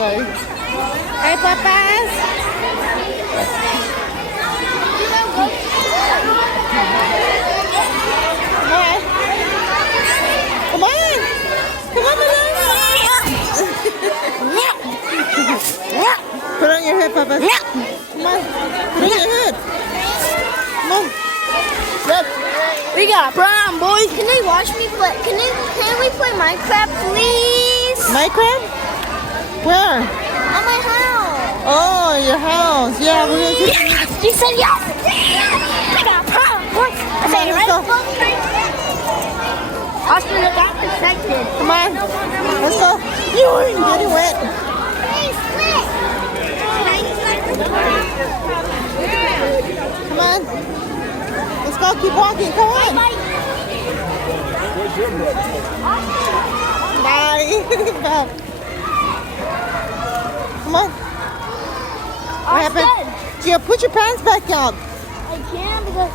way. Hey, Popeyes. Come on. Come on, Melania. Put on your head, Popeyes. Come on. Put on your head. Come on. Look, we got brown boys. Can they watch me play? Can we play Minecraft, please? Minecraft? Where? At my house. Oh, your house. Yeah, we're going to see. She said yes. I got brown boys. I said let's right. go. Austin, look out protected. Come on. Let's go. You're getting wet. Come on. Let's go. Keep walking. Come on. Bye. Come on. What happened? Gia, put your pants back up. I can't because